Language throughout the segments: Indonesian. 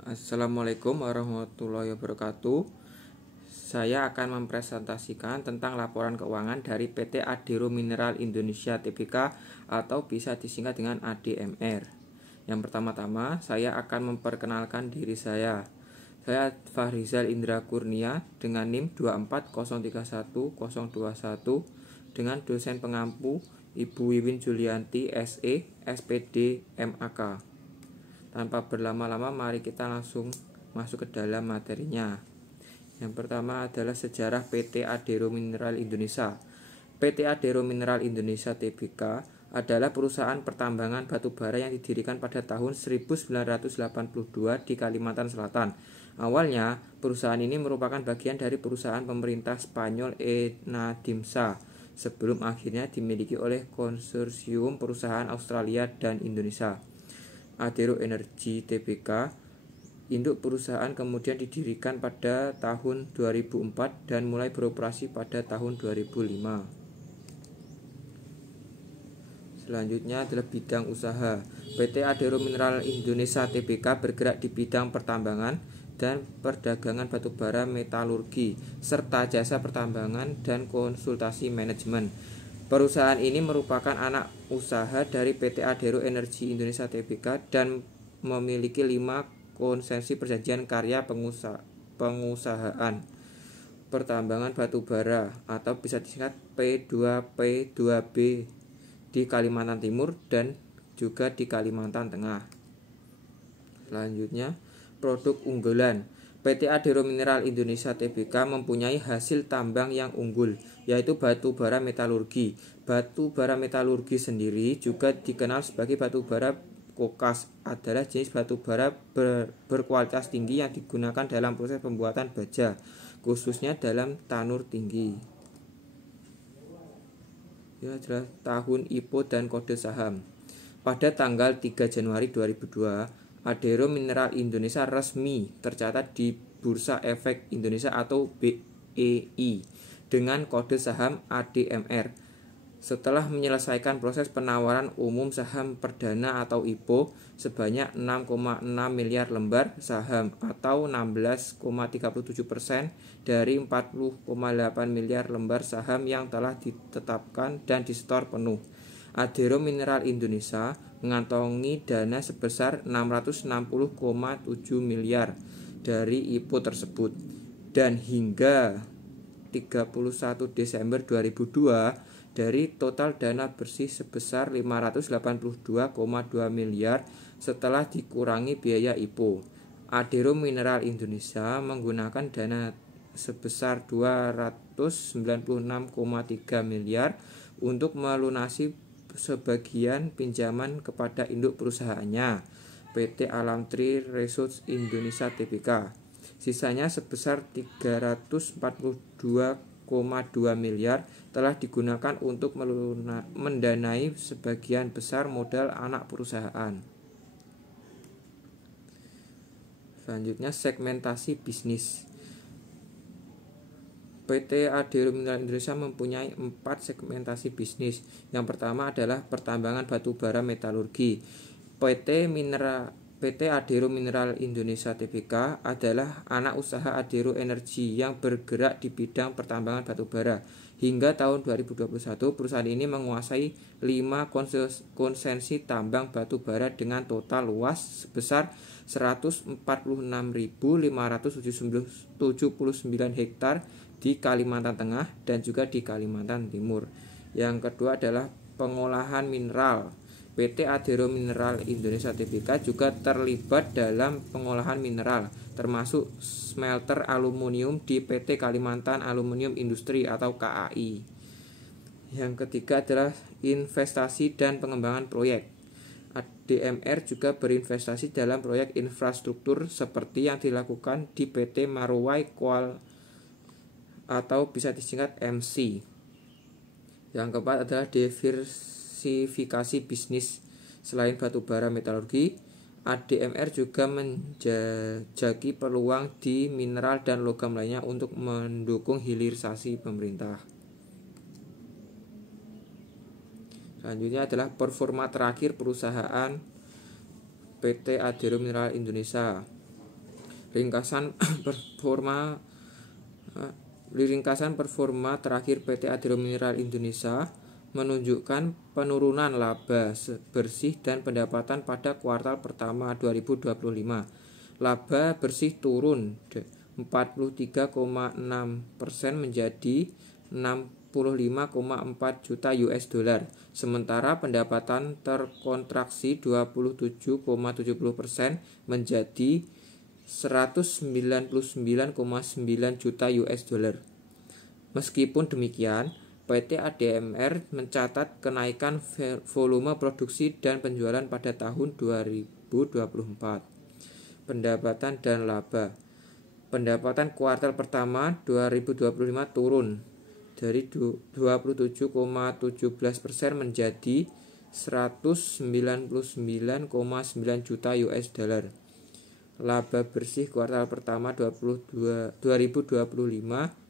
Assalamualaikum warahmatullahi wabarakatuh. Saya akan mempresentasikan tentang laporan keuangan dari PT Adero Mineral Indonesia Tbk atau bisa disingkat dengan ADMR. Yang pertama-tama, saya akan memperkenalkan diri saya. Saya Fahrizal Indra Kurnia dengan NIM 24031.021 dengan dosen pengampu Ibu Wiwin Julianti SE, SPD, MAK. Tanpa berlama-lama, mari kita langsung masuk ke dalam materinya. Yang pertama adalah sejarah PT Adero Mineral Indonesia. PT Adero Mineral Indonesia Tbk adalah perusahaan pertambangan batubara yang didirikan pada tahun 1982 di Kalimantan Selatan. Awalnya, perusahaan ini merupakan bagian dari perusahaan pemerintah Spanyol Enadimsa, sebelum akhirnya dimiliki oleh konsorsium perusahaan Australia dan Indonesia. Adero Energi Tbk, induk perusahaan, kemudian didirikan pada tahun 2004 dan mulai beroperasi pada tahun 2005. Selanjutnya adalah bidang usaha. PT Adero Mineral Indonesia Tbk bergerak di bidang pertambangan dan perdagangan batubara, metalurgi, serta jasa pertambangan dan konsultasi manajemen. Perusahaan ini merupakan anak usaha dari PT Adero Energi Indonesia Tbk dan memiliki 5 konsesi perjanjian karya pengusahaan pertambangan batubara atau bisa disingkat P2P2B di Kalimantan Timur dan juga di Kalimantan Tengah. Selanjutnya, produk unggulan. PT Adero Mineral Indonesia Tbk mempunyai hasil tambang yang unggul, yaitu batu bara metalurgi. Batu bara metalurgi sendiri juga dikenal sebagai batu bara kokas, adalah jenis batu bara berkualitas tinggi yang digunakan dalam proses pembuatan baja, khususnya dalam tanur tinggi. Ini adalah tahun IPO dan kode saham. Pada tanggal 3 Januari 2002, Adero Mineral Indonesia resmi tercatat di Bursa Efek Indonesia atau BEI dengan kode saham ADMR. Setelah menyelesaikan proses penawaran umum saham perdana atau IPO sebanyak 6,6 miliar lembar saham atau 16,37% dari 40,8 miliar lembar saham yang telah ditetapkan dan disetor penuh. Adero Mineral Indonesia mengantongi dana sebesar 660,7 miliar dari IPO tersebut, dan hingga 31 Desember 2002 dari total dana bersih sebesar 582,2 miliar setelah dikurangi biaya IPO. Adero Mineral Indonesia menggunakan dana sebesar 296,3 miliar untuk melunasi sebagian pinjaman kepada induk perusahaannya, PT Alam Tri Resources Indonesia Tbk. Sisanya sebesar 342,2 miliar telah digunakan untuk mendanai sebagian besar modal anak perusahaan. Selanjutnya, segmentasi bisnis. PT Adero Mineral Indonesia mempunyai 4 segmentasi bisnis. Yang pertama adalah pertambangan batubara metalurgi. PT Adero Mineral Indonesia Tbk adalah anak usaha Adero Energi yang bergerak di bidang pertambangan batubara. Hingga tahun 2021, perusahaan ini menguasai 5 konsesi tambang batubara dengan total luas sebesar 146.579 hektar di Kalimantan Tengah dan juga di Kalimantan Timur. Yang kedua adalah pengolahan mineral. PT Adero Mineral Indonesia Tbk juga terlibat dalam pengolahan mineral, termasuk smelter aluminium di PT Kalimantan Aluminium Industri atau KAI. Yang ketiga adalah investasi dan pengembangan proyek. ADMR juga berinvestasi dalam proyek infrastruktur seperti yang dilakukan di PT Marowai Coal atau bisa disingkat MC. Yang keempat adalah diversifikasi bisnis. Selain batubara metalurgi, ADMR juga menjajaki peluang di mineral dan logam lainnya untuk mendukung hilirisasi pemerintah. Selanjutnya adalah performa terakhir perusahaan PT Adero Mineral Indonesia. Ringkasan performa terakhir PT Adero Mineral Indonesia menunjukkan penurunan laba bersih dan pendapatan pada kuartal pertama 2025. Laba bersih turun 43,6% menjadi 65,4 juta US dollar. Sementara pendapatan terkontraksi 27,70% menjadi 199,9 juta US dollar. Meskipun demikian, PT ADMR mencatat kenaikan volume produksi dan penjualan pada tahun 2024. Pendapatan dan laba. Pendapatan kuartal pertama 2025 turun dari 27,17% menjadi 199,9 juta US dollar. Laba bersih kuartal pertama 2025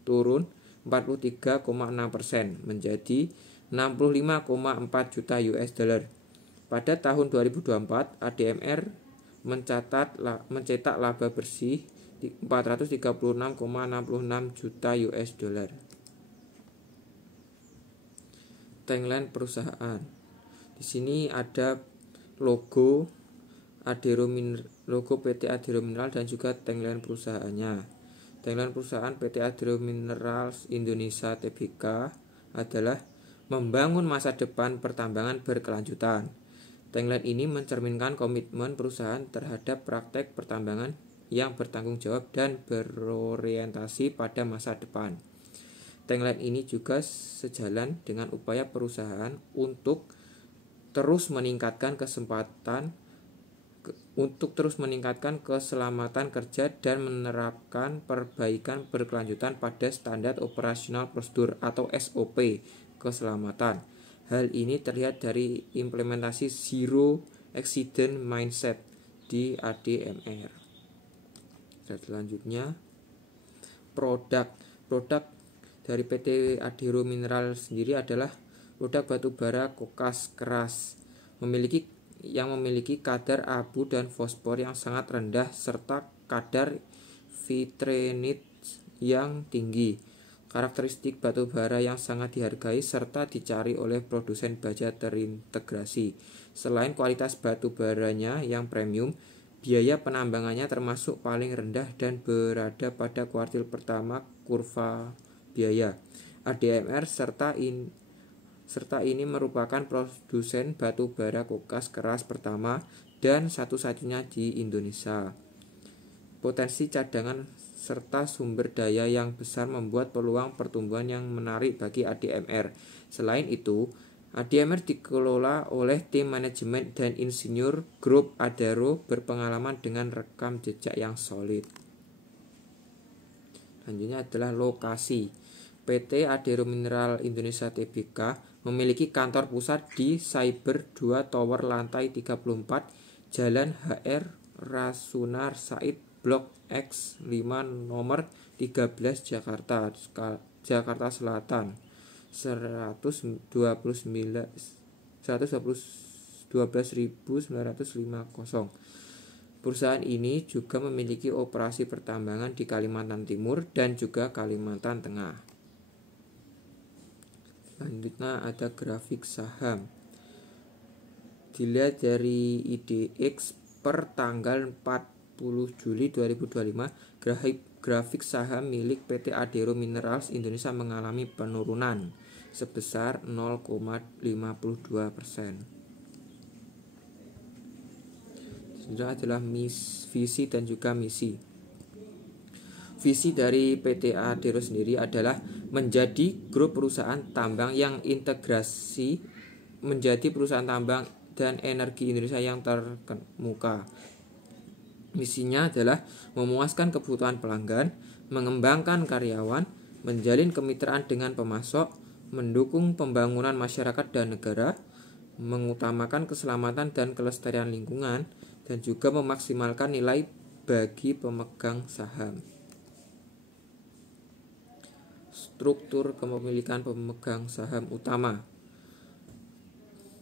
turun 43,6% menjadi 65,4 juta US dollar. Pada tahun 2024, ADMR mencetak laba bersih 436,66 juta US dollar. Tagline perusahaan. Di sini ada logo PT Adero Mineral dan juga tagline perusahaannya. Tagline perusahaan PT Adero Mineral Indonesia Tbk adalah membangun masa depan pertambangan berkelanjutan. Tagline ini mencerminkan komitmen perusahaan terhadap praktek pertambangan yang bertanggung jawab dan berorientasi pada masa depan. Tagline ini juga sejalan dengan upaya perusahaan untuk terus meningkatkan keselamatan kerja dan menerapkan perbaikan berkelanjutan pada standar operasional prosedur atau SOP keselamatan. Hal ini terlihat dari implementasi Zero Accident Mindset di ADMR. Selanjutnya, produk dari PT Adero Mineral sendiri adalah produk batubara kokas keras yang memiliki kadar abu dan fosfor yang sangat rendah serta kadar vitrinit yang tinggi. Karakteristik batubara yang sangat dihargai serta dicari oleh produsen baja terintegrasi. Selain kualitas batubaranya yang premium, biaya penambangannya termasuk paling rendah dan berada pada kuartil pertama kurva biaya. ADMR serta ini merupakan produsen batu bara kokas keras pertama dan satu-satunya di Indonesia. Potensi cadangan serta sumber daya yang besar membuat peluang pertumbuhan yang menarik bagi ADMR. Selain itu, ADMR dikelola oleh tim manajemen dan insinyur grup Adero berpengalaman dengan rekam jejak yang solid. Selanjutnya adalah lokasi. PT Adero Mineral Indonesia Tbk memiliki kantor pusat di Cyber 2 Tower lantai 34 Jalan HR Rasunar Said Blok X5 nomor 13 Jakarta Selatan 112.950. Perusahaan ini juga memiliki operasi pertambangan di Kalimantan Timur dan juga Kalimantan Tengah. Selanjutnya ada grafik saham. Dilihat dari IDX per tanggal 40 Juli 2025, grafik saham milik PT Adero Minerals Indonesia mengalami penurunan sebesar 0,52%. Selanjutnya adalah visi dan juga misi. Visi dari PT Adero sendiri adalah menjadi grup perusahaan tambang yang integrasi menjadi perusahaan tambang dan energi Indonesia yang terkemuka. Misinya adalah memuaskan kebutuhan pelanggan, mengembangkan karyawan, menjalin kemitraan dengan pemasok, mendukung pembangunan masyarakat dan negara, mengutamakan keselamatan dan kelestarian lingkungan, dan juga memaksimalkan nilai bagi pemegang saham. Struktur kepemilikan pemegang saham utama.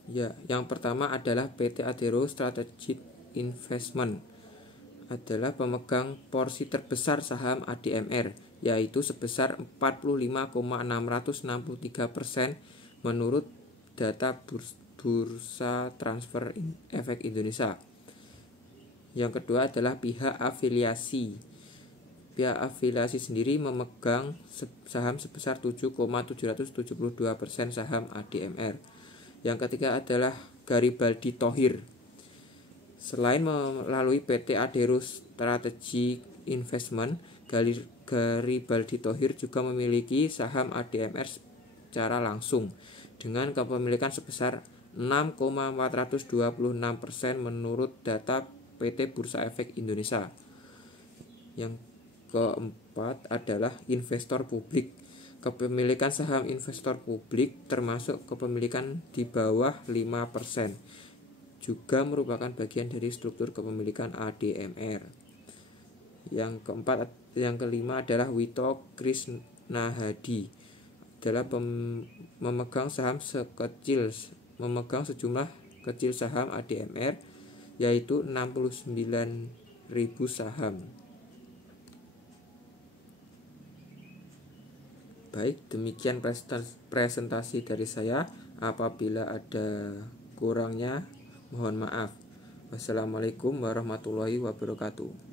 Ya, yang pertama adalah PT Adero Strategic Investment adalah pemegang porsi terbesar saham ADMR, yaitu sebesar 45,663% menurut data Bursa Transfer Efek Indonesia. Yang kedua adalah pihak afiliasi. Pihak afiliasi sendiri memegang saham sebesar 7,772% saham ADMR. Yang ketiga adalah Garibaldi Thohir. Selain melalui PT Adero Strategic Investment, Garibaldi Thohir juga memiliki saham ADMR secara langsung dengan kepemilikan sebesar 6,426% menurut data PT Bursa Efek Indonesia. Yang keempat adalah investor publik. Kepemilikan saham investor publik termasuk kepemilikan di bawah 5% juga merupakan bagian dari struktur kepemilikan ADMR. Yang kelima adalah Wito Krisnahadi adalah memegang sejumlah kecil saham ADMR, yaitu 69.000 saham. Baik, demikian presentasi dari saya. Apabila ada kurangnya, mohon maaf. Wassalamualaikum warahmatullahi wabarakatuh.